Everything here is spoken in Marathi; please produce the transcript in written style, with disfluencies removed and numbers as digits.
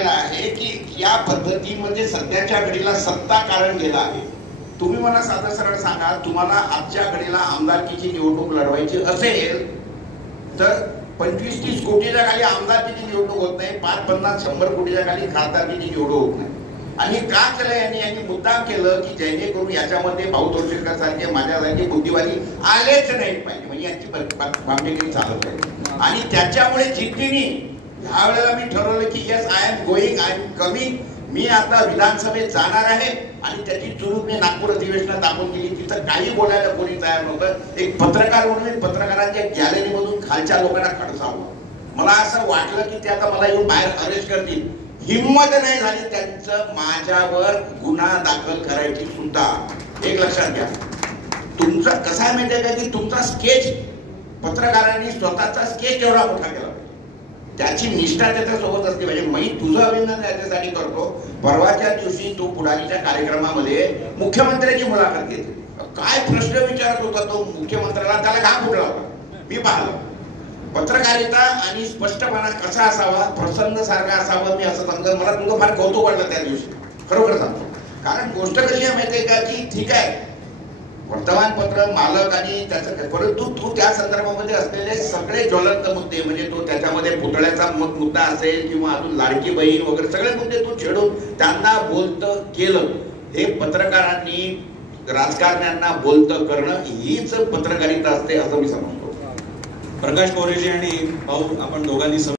आहे की या पद्धतीमध्ये सध्याच्या घडीला सत्ता कारण गेला आहे। तुम्ही मला साधं सरळ सांगा, तुम्हाला आजच्या घडीला आमदारकीची निवडणूक लढवायची असेल तर 25-30 कोटीच्या खाली आमदारकीची निवडणूक होत नाही, 5-50-100 कोटीच्या खाली खासदारकीची निवडणूक होत नाही। आणि का केलं यांनी मुद्दाम केलं की जेणेकरून याच्यामध्ये भाऊ तोरशेकर सारखे माझ्यासारखे बुद्धिवादी आलेच नाहीत पाहिजे, म्हणजे यांची भामटेगिरी चालत आहे। आणि त्याच्यामुळे जिद्दीने यावेळेला मी ठरवलं की yes I am going, I am coming. मी आता विधानसभेत जाणार आहे आणि त्याची चुरूक मी नागपूर अधिवेशनात दाखवून गेली। तिथं काही बोलायला कोणी तयार नव्हतं। एक पत्रकार म्हणून पत्रकारांच्या गॅलरीमधून खालच्या लोकांना खडसावलं। मला असं वाटलं की ते आता मला येऊन बाहेर अरेस्ट करतील। हिम्मत नाही झाली त्यांचं माझ्यावर गुन्हा दाखल करायची सुद्धा। एक लक्षात घ्या, तुमचा कसा आहे माहिती आहे का की तुमचा स्केच पत्रकारांनी स्वतःचा स्केच एवढा मोठा केला, त्याची निष्ठा त्याच्यासोबत असली पाहिजे। मी तुझं अभिनंदन याच्यासाठी करतो। परवाच्या दिवशी तो पुढारीच्या कार्यक्रमामध्ये मुख्यमंत्र्यांची मुलाखत घेतली। काय प्रश्न विचारत होता तो मुख्यमंत्र्याला, त्याला घाम फुटला होता। मी पाहिलं पत्रकारिता आणि स्पष्टपणा कसा असावा, प्रसन्न सारखा असावा। मी असं समजा मला तुझं फार कौतुक वाटलं त्या दिवशी, खरोखर सांगतो। कारण गोष्ट कशी आहे माहिती आहे का की ठीक आहे वर्तमानपत्र मालक आणि त्याचं, परंतु तू त्या संदर्भामध्ये असलेले सगळे ज्वलंत मुद्दे, म्हणजे तो त्याच्यामध्ये पुतळ्याचा मुद्दा असेल किंवा अजून लाडकी बहीण वगैरे सगळे मुद्दे तू छेडून त्यांना बोलतं केलं। हे पत्रकारांनी राजकारण्यांना बोलतं करणं हीच पत्रकारिता असते असं मी समजतो। प्रकाश मोरेजी आणि भाऊ आपण दोघांनी